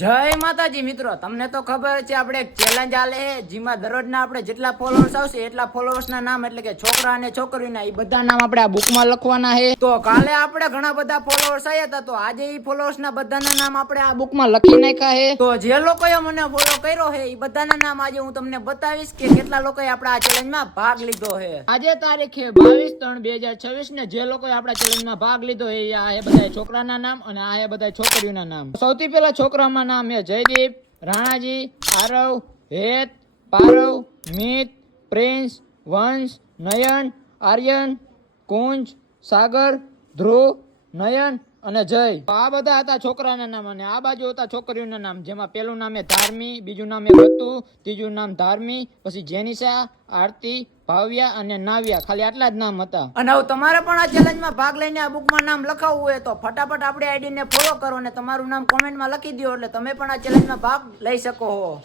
જય માતાજી મિત્રો, તમને તો ખબર છે આપણે એક ચેલેન્જ આલે છે જેમાં દરરોજના આપણે જેટલા ફોલોઅર્સ આવશે એટલા ફોલોઅર્સના નામ એટલે કે છોકરા અને છોકરીના એ બધા નામ આપણે આ બુકમાં લખવાના છે. તો કાલે આપણે ઘણા બધા ફોલોઅર્સ આવ્યા હતા, તો આજે એ ફોલોઅર્સના બધાના નામ આપણે આ બુકમાં લખી નાખ્યા છે. તો જે લોકોએ મને ફોલો કર્યો છે એ બધાના નામ આજે હું તમને બતાવીશ કે કેટલા લોકોએ આપણા આ ચેલેન્જમાં ભાગ લીધો છે. આજે તારીખ છે 22/3/2026 ને જે લોકોએ આપણા ચેલેન્જમાં ભાગ લીધો છે આ છે બધા છોકરાના નામ અને આ છે બધા છોકરીઓના નામ. સૌથી પહેલા છોકરામાં નામ છે જયદીપ, રાણાજી, આરવ, હેત, પારવ, મિત, પ્રિન્સ, વંશ, નયન, આર્યન, કુંજ, સાગર, ધ્રુવ, નયન અને જય. આ બધા હતા છોકરાના નામ અને આ બાજુ હતા છોકરીઓના નામ, જેમાં પેલું નામ છે ધાર્મી, બીજું નામ છે ગતુ, ત્રીજું નામ ધાર્મી, પછી જેનિશા, આરતી, ભાવ્યા અને નાવ્યા. ખાલી આટલા જ નામ હતા. અને હવે તમારે પણ આ ચેલેન્જમાં ભાગ લઈને આ બુકમાં નામ લખાવવું હોય તો ફટાફટ આપણી આઈડી ને ફોલો કરો અને તમારું નામ કોમેન્ટમાં લખી દો એટલે તમે પણ આ ચેલેન્જમાં ભાગ લઈ શકો છો.